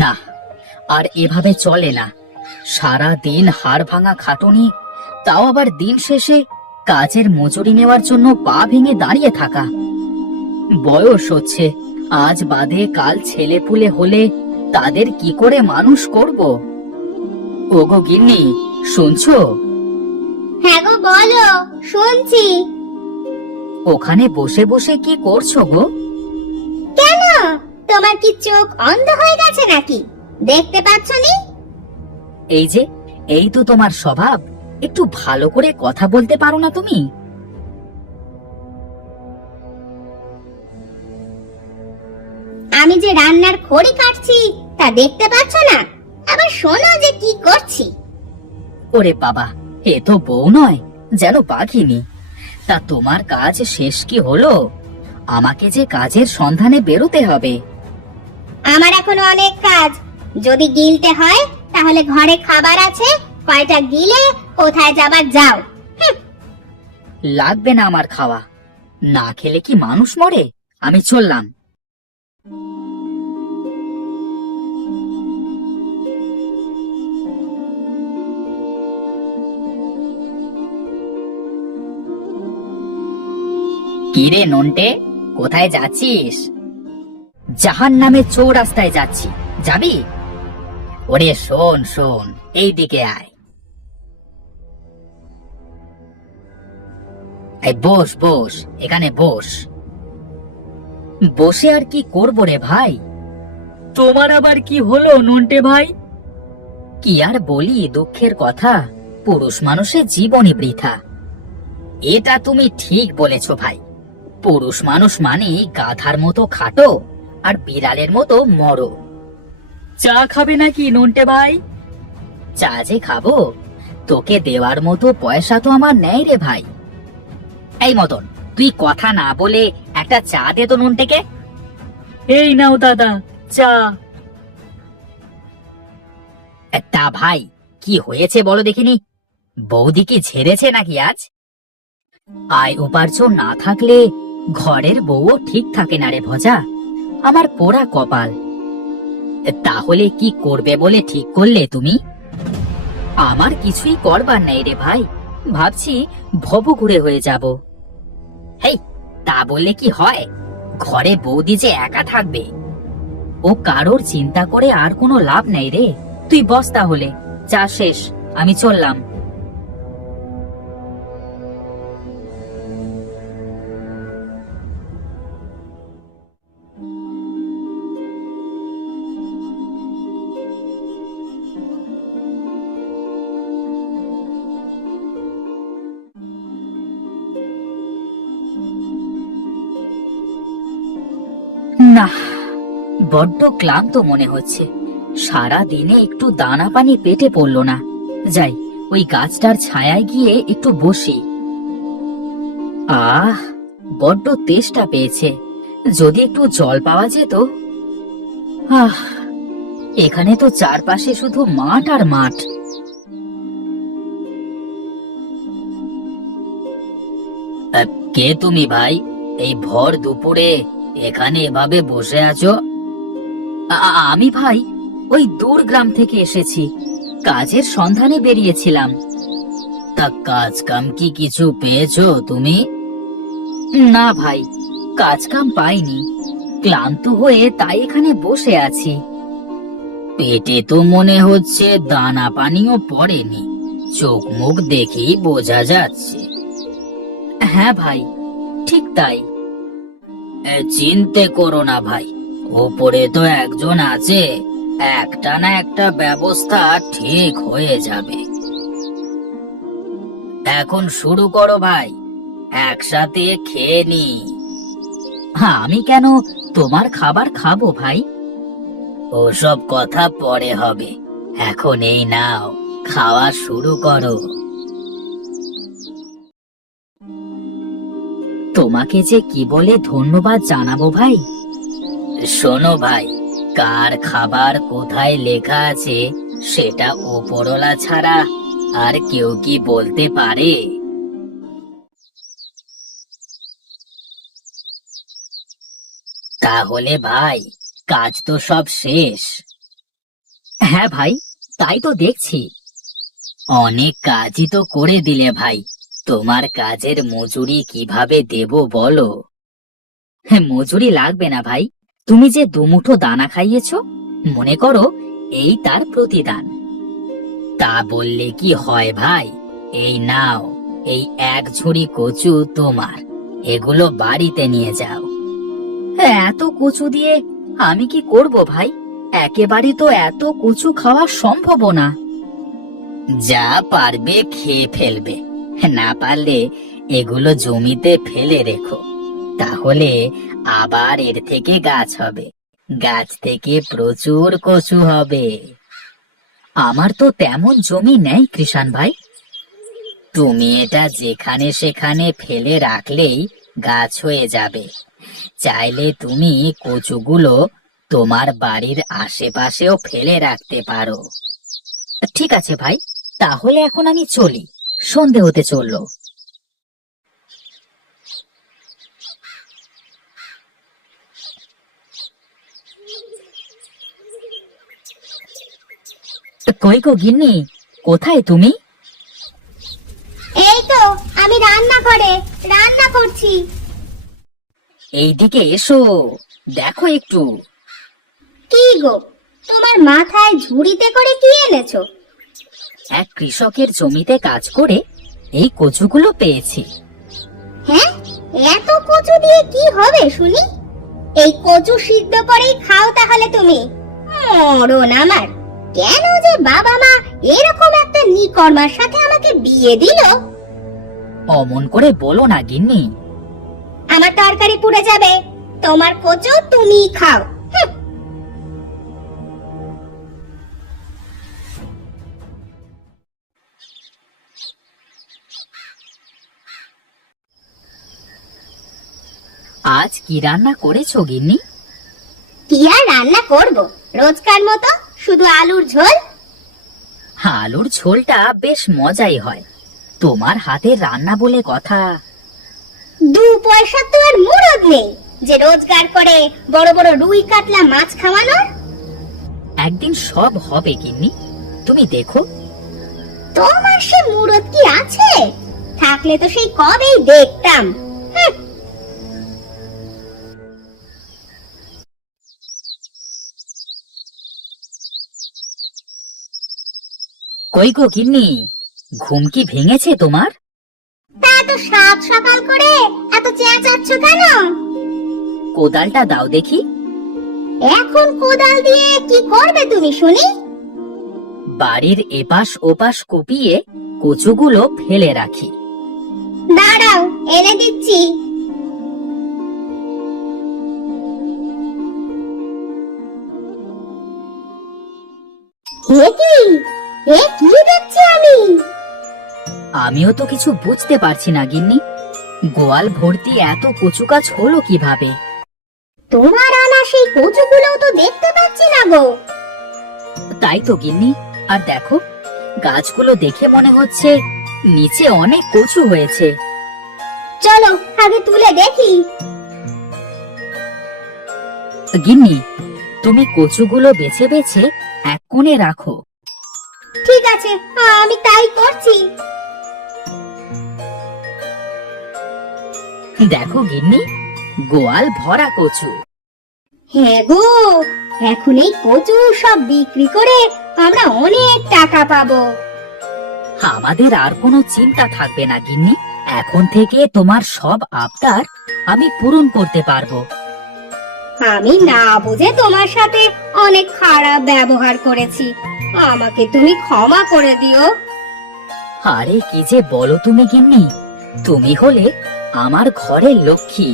না, আর এভাবে চলে না। সারা দিন হাড় ভাঙা খাটুনি, তাও আবার দিন শেষে কাজের মজুরি নেওয়ার জন্য পা ভেঙে দাঁড়িয়ে থাকা। বয়স হচ্ছে, আজ বাদে কাল ছেলে পুলে হলে তাদের কি করে মানুষ করব? ওগো গিন্নি, শুনছো? হ্যাঁ গো, বলো, শুনছি। ওখানে বসে বসে কি করছো গো? কেন, তোমার কি চোখ অন্ধ হয়ে গেছে নাকি? দেখতে পাচ্ছ নি? এই যে, এই তো তোমার স্বভাব। একটু ভালো করে কথা বলতে পারো না তুমি? আমি যে রান্নার খড়ি কাটছি তা দেখতে পাচ্ছ না? আবার শোনো যে কি করছি। ওরে বাবা, এ তো বউ নয়, যেন বাঘিনী। তা তোমার কাজ শেষ কি হলো? আমাকে যে কাজের সন্ধানে বেরোতে হবে। আমার এখনো অনেক কাজ। যদি গিলতে হয় তাহলে ঘরে খাবার আছে, কয়টা গিলে কোথায় যাবার যাও। লাগবে না আমার খাওয়া। না খেলে কি মানুষ মরে? আমি চললাম। কিরে নন্টে, কোথায় যাচ্ছিস? জাহান নামে চৌরাস্তায় যাচ্ছি, যাবি? ওরে শোন শোন, এই দিকে আয়। এই বস বস, এখানে বস। বসে আর কি করবো রে ভাই? তোমার আবার কি হলো নন্টে ভাই? কি আর বলি দুঃখের কথা, পুরুষ মানুষের জীবনই বৃথা। এটা তুমি ঠিক বলেছ ভাই। পুরুষ মানুষ মানে গাধার মতো খাটো আর বিড়ালের মতো মরো। চা খাবে নাকি নন্টে ভাই? চা যে খাবো, তোকে দেওয়ার মতো পয়সা তো আমার নেই রে ভাই। এই মদন, তুই কথা না বলে একটা চা দে তো নন্টেকে। এই নাও দাদা, চা। তা ভাই, কি হয়েছে বলো দেখিনি? বৌদি কি ঝেড়েছে নাকি আজ? আয় উপার্জন না থাকলে ঘরের বউও ঠিক থাকে না রে ভজা। আমার পোড়া কপাল। তাহলে কি করবে বলে ঠিক করলে তুমি? আমার কিছুই করবার নেই রে ভাই। ভাবছি ভবঘুরে হয়ে যাব। হেই, তা বললে কি হয়? ঘরে বৌদি যে একা থাকবে, ও কারোর চিন্তা করে আর কোনো লাভ নেই রে। তুই বস তাহলে, চা শেষ, আমি চললাম। না, বড্ড ক্লান্ত মনে হচ্ছে। সারা দিনে একটু দানা পানি পেটে পড়লো না। যাই, ওই গাছটার ছায়ায় গিয়ে একটু বসি। আহ, বড্ড তেষ্টা পেয়েছে। যদি একটু জল পাওয়া যেত। আহ, এখানে তো চারপাশে শুধু মাঠ আর মাঠ। কে তুমি ভাই? এই ভর দুপুরে এখানে এভাবে বসে আছো? আমি ভাই ওই দূর গ্রাম থেকে এসেছি, কাজের সন্ধানে বেরিয়েছিলাম। তা কাজ কাম কি কিছু পেয়েছো তুমি? না ভাই, কাজ কাম পাইনি। ক্লান্ত হয়ে তাই এখানে বসে আছি। পেটে তো মনে হচ্ছে দানা পানিও পড়েনি, চোখ মুখ দেখেই বোঝা যাচ্ছে। হ্যাঁ ভাই, ঠিক তাই। চিন্তে করো না ভাই, ওপরে তো একজন আছে, একটা না একটা ব্যবস্থা ঠিক হয়ে যাবে। এখন শুরু করো ভাই, একসাথে খেয়ে নি। হ্যাঁ, আমি কেন তোমার খাবার খাবো ভাই? ওসব কথা পরে হবে, এখন এই নাও, খাওয়া শুরু করো। তোমাকে যে কি বলে ধন্যবাদ জানাবো ভাই। শোনো ভাই, কার খাবার কোথায় লেখা আছে সেটা ওপরওয়ালা ছাড়া আর কেউ কি বলতে পারে? তাহলে ভাই, কাজ তো সব শেষ, হ্যাঁ ভাই, তাই তো দেখছি। অনেক কাজই তো করে দিলে ভাই, তোমার কাজের মজুরি কিভাবে দেব বলো? হ্যাঁ, মজুরি লাগবে না ভাই, তুমি যে দুমুঠো দানা খাইয়েছো, মনে করো এই তার প্রতিদান। তা বললে কি হয় ভাই? এই নাও, এই এক ঝুড়ি কচু তোমার, এগুলো বাড়িতে নিয়ে যাও। এত কচু দিয়ে আমি কি করব ভাই? একেবারে তো এত কচু খাওয়া সম্ভব না। যা পারবে খেয়ে ফেলবে, না পারলে এগুলো জমিতে ফেলে রেখো, তাহলে আবার এর থেকে গাছ হবে, গাছ থেকে প্রচুর কচু হবে। আমার তো তেমন জমি নেই কৃষাণ ভাই। তুমি এটা যেখানে সেখানে ফেলে রাখলেই গাছ হয়ে যাবে। চাইলে তুমি কচুগুলো তোমার বাড়ির আশেপাশেও ফেলে রাখতে পারো। ঠিক আছে ভাই, তাহলে এখন আমি চলি, সন্ধে হতে চললো। কই গো গিন্নি, কোথায় তুমি? এই তো আমি রান্না করছি। এইদিকে এসো, দেখো একটু। কি গো, তোমার মাথায় ঝুড়িতে করে কি এনেছো? এক কৃষকের জমিতে কাজ করে এই কচুগুলো পেয়েছি। হ্যাঁ, এত কচু দিয়ে কি হবে শুনি? এই কচু সিদ্ধ করেই খাও তাহলে তুমি। মরণ আমার, কেন যে বাবা মা এরকম একটা নিকর্মার সাথে আমাকে বিয়ে দিল? অমন করে বলো না গিন্নি। আমার তরকারি পুড়ে যাবে, তোমার কচু তুমি খাও। হুঁ। আজ কি রান্না করেছো গিন্নি? কি আর রান্না করব, রোজকার মতো, শুধু আলুর ঝোল। আলুর ঝোলটা বেশ মজাই হয়, তোমার হাতের রান্না বলে কথা। দু পয়সা তো আর মুরদ নেই যে রোজগার করে বড় বড় রুই কাতলা মাছ খাওয়ানোর। একদিন সব হবে গিন্নি, তুমি দেখো। তোমার সে মুরদ কি আছে? থাকলে তো সেই কবেই দেখতাম। হুঁ। কই গো গিন্নি, ঘুম কি ভেঙেছে তোমার? তা তো সাত সকাল করে এত চেঁচাচ্ছ কেন? কোদালটা দাও দেখি। এখন কোদাল দিয়ে কি করবে তুমি শুনি? বাড়ির এপাশ ওপাশ কুপিয়ে কচুগুলো ফেলে রাখি। দাঁড়াও, এনে দিচ্ছি। এ কি দেখছি আমি? আমিও তো কিছু বুঝতে পারছি না গিন্নি, গোয়াল ভর্তি এত কচু গাছ হলো কিভাবে? তোমার আনা সেই কচুগুলো তো দেখতে পাচ্ছি না গো। তাই তো গিন্নি, আর দেখো, গাছগুলো দেখে মনে হচ্ছে নিচে অনেক কচু হয়েছে। চলো আগে তুলে দেখি। গিন্নি, তুমি কচুগুলো বেছে বেছে এক কোণে রাখো। ঠিক আছে, আমি তাই করছি। দেখো গিন্নি, গোয়াল ভরা কচু। হ্যাঁ গো, এখন এই কচু সব বিক্রি করে আমরা অনেক টাকা পাবো। আমাদের আর কোনো চিন্তা থাকবে না গিন্নি, এখন থেকে তোমার সব আবদার আমি পূরণ করতে পারবো। আমি না বুঝে তোমার সাথে অনেক খারাপ ব্যবহার করেছি, আমাকে তুমি ক্ষমা করে দিও। আরে কি যে বলো তুমি গিন্নি, তুমি হলে আমার ঘরের লক্ষ্মী।